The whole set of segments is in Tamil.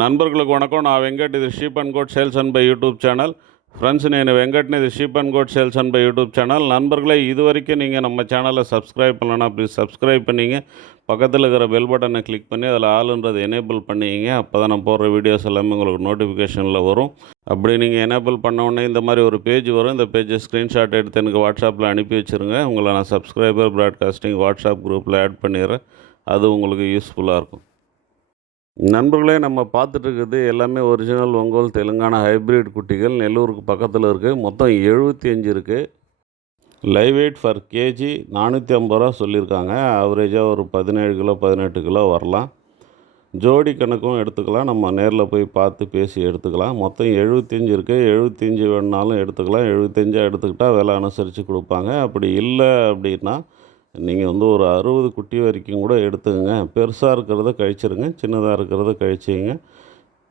நண்பர்களுக்கு வணக்கம். நான் வெங்கட். இது sheep and goat sales and buy YouTube channel. Friends నేను வெங்கட்னு இது sheep and goat sales and buy YouTube channel. நண்பர்களே இது வரைக்கும் நீங்கள் நம்ம சேனலை சப்ஸ்கிரைப் பண்ணலன்னா ப்ளீஸ் சப்ஸ்கிரைப் பண்ணிங்க. பக்கத்தில் இருக்கிற பெல் பட்டனை கிளிக் பண்ணி அதில் ஆளுன்றது எனேபிள் பண்ணிங்க. அப்போ தான் நான் போடுற வீடியோஸ் எல்லாமே உங்களுக்கு நோட்டிஃபிகேஷனில் வரும். அப்படி நீங்கள் எனேபிள் பண்ண இந்த மாதிரி ஒரு பேஜ் வரும். இந்த பேஜை ஸ்க்ரீன்ஷாட் எடுத்து எனக்கு வாட்ஸ்அப்பில் அனுப்பி வச்சுருங்க. உங்களை நான் சப்ஸ்கிரைபர் ப்ராட்காஸ்டிங் வாட்ஸ்அப் குரூப்பில் ஆட் பண்ணிடுறேன். அது உங்களுக்கு யூஸ்ஃபுல்லாக இருக்கும். நண்பர்களே நம்ம பார்த்துட்ருக்குறது எல்லாமே ஒரிஜினல் ஒங்கோல் தெலுங்கானா ஹைப்ரிட் குட்டிகள். நெல்லூருக்கு பக்கத்தில் இருக்குது மொத்தம் எழுபத்தி அஞ்சு இருக்குது லைவ் வெயிட் ஃபார் கேஜி நானூற்றி ஐம்பது ரூபா சொல்லியிருக்காங்க. ஆவரேஜாக ஒரு பதினேழு கிலோ பதினெட்டு கிலோ வரலாம். ஜோடி கணக்கும் எடுத்துக்கலாம். நம்ம நேரில் போய் பார்த்து பேசி எடுத்துக்கலாம். மொத்தம் எழுபத்தஞ்சு இருக்குது எழுபத்தஞ்சு வேணுனாலும் எடுத்துக்கலாம். எழுபத்தஞ்சா எடுத்துக்கிட்டால் விலை அனுசரித்து கொடுப்பாங்க. அப்படி இல்லை அப்படின்னா நீங்கள் வந்து ஒரு அறுபது குட்டி வரைக்கும் கூட எடுத்துக்கங்க. பெருசாக இருக்கிறத கழிச்சிருங்க சின்னதாக இருக்கிறத கழிச்சிங்க.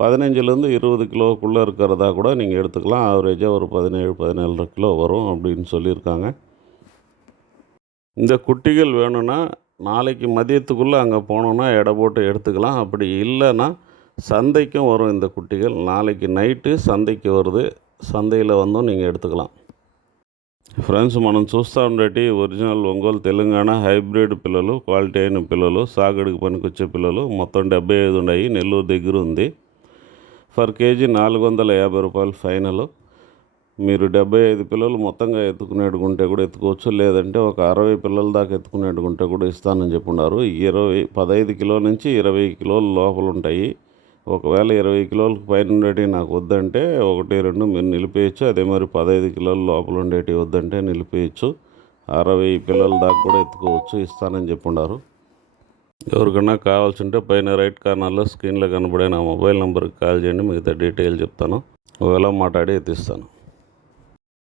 பதினஞ்சுலேருந்து இருபது கிலோவுக்குள்ளே இருக்கிறதா கூட நீங்கள் எடுத்துக்கலாம். ஆவரேஜாக ஒரு பதினேழு பதினேழு கிலோ வரும் அப்படின்னு சொல்லியிருக்காங்க. இந்த குட்டிகள் வேணும்னா நாளைக்கு மதியத்துக்குள்ளே அங்கே போனோன்னா எடை போட்டு எடுத்துக்கலாம். அப்படி இல்லைன்னா சந்தைக்கும் வரும் இந்த குட்டிகள். நாளைக்கு நைட்டு சந்தைக்கு வருது. சந்தையில் வந்தும் நீங்கள் எடுத்துக்கலாம். ఫ్రెండ్స్ మనం చూస్తూ ఉండేటి ఒరిజినల్ ఒంగోలు తెలంగాణ హైబ్రిడ్ పిల్లలు క్వాలిటీ అయిన పిల్లలు సాగడికి పనికొచ్చే పిల్లలు మొత్తం డెబ్బై ఐదు ఉన్నాయి నెల్లూరు దగ్గర ఉంది. ఫర్ కేజీ నాలుగు వందల యాభై రూపాయలు ఫైనల్. మీరు డెబ్బై ఐదు పిల్లలు మొత్తంగా ఎత్తుకునేటుకుంటే కూడా ఎత్తుకోవచ్చు లేదంటే ఒక అరవై పిల్లల దాకా ఎత్తుకునేటుకుంటే కూడా ఇస్తానని చెప్పున్నారు ఇరవై పదహైదు కిలోల నుంచి ఇరవై కిలోల లోపల ఉంటాయి. ఒకవేళ ఇరవై కిలోలకు పైన ఉండేటివి నాకు వద్దంటే ఒకటి రెండు మీరు నిలిపేయచ్చు. అదే మరి పదహైదు కిలోల లోపల ఉండేటివి వద్దంటే నిలిపేయచ్చు. అరవై పిల్లల దాకా కూడా ఎత్తుకోవచ్చు. ఇస్తానని చెప్పున్నారు ఎవరికన్నా కావాల్సి ఉంటే పైన రైట్ కార్నర్లో స్క్రీన్లో కనబడే నా మొబైల్ నెంబర్కి కాల్ చేయండి. మిగతా డీటెయిల్ చెప్తాను. ఒకవేళ మాట్లాడి ఎత్తిస్తాను.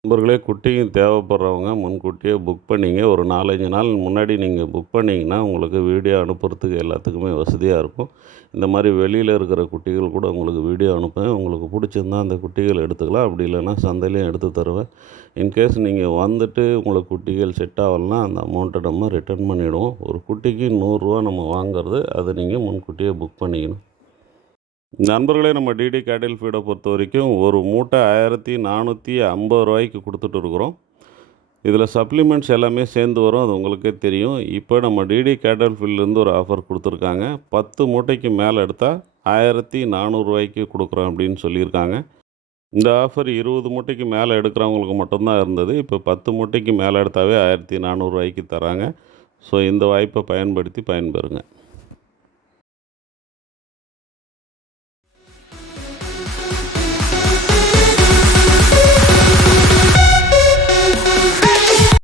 நண்பர்களே குட்டியும் தேவைப்படுறவங்க முன்கூட்டியே புக் பண்ணிங்க. ஒரு நாலஞ்சு நாள் முன்னாடி நீங்கள் புக் பண்ணிங்கன்னா உங்களுக்கு வீடியோ அனுப்புறதுக்கு எல்லாத்துக்குமே வசதியாக இருக்கும். இந்த மாதிரி வெளியில் இருக்கிற குட்டிகள் கூட உங்களுக்கு வீடியோ அனுப்பேன் உங்களுக்கு பிடிச்சிருந்தா அந்த குட்டிகள் எடுத்துக்கலாம். அப்படி இல்லைன்னா சந்தையிலையும் எடுத்து தருவேன். இன்கேஸ் நீங்கள் வந்துட்டு உங்களுக்கு குட்டிகள் செட் ஆகலைன்னா அந்த அமௌண்ட்டை நம்ம ரிட்டர்ன் பண்ணிவிடுவோம் ஒரு குட்டிக்கு நூறுரூவா நம்ம வாங்குறது அதை நீங்கள் முன்கூட்டியே புக் பண்ணிக்கணும். நண்பர்களே நம்ம டிடி கேட்டில் ஃபீடை பொறுத்த வரைக்கும் ஒரு மூட்டை ஆயிரத்தி நானூற்றி ஐம்பது ரூபாய்க்கு கொடுத்துட்டு இருக்கிறோம். இதில் சப்ளிமெண்ட்ஸ் எல்லாமே சேர்ந்து வரும் அது உங்களுக்கே தெரியும். இப்போ நம்ம டிடி கேட்டல் ஃபீல்ட்லேருந்து ஒரு ஆஃபர் கொடுத்துருக்காங்க. பத்து மூட்டைக்கு மேலே எடுத்தால் ஆயிரத்தி நானூறுரூவாய்க்கு கொடுக்குறோம் அப்படின்னு சொல்லியிருக்காங்க. இந்த ஆஃபர் இருபது மூட்டைக்கு மேலே எடுக்கிறவங்களுக்கு மட்டும்தான் இருந்தது. இப்போ பத்து மூட்டைக்கு மேலே எடுத்தாவே ஆயிரத்தி நானூறுரூவாய்க்கு தராங்க. ஸோ இந்த வாய்ப்பை பயன்படுத்தி பயன்பெறுங்க.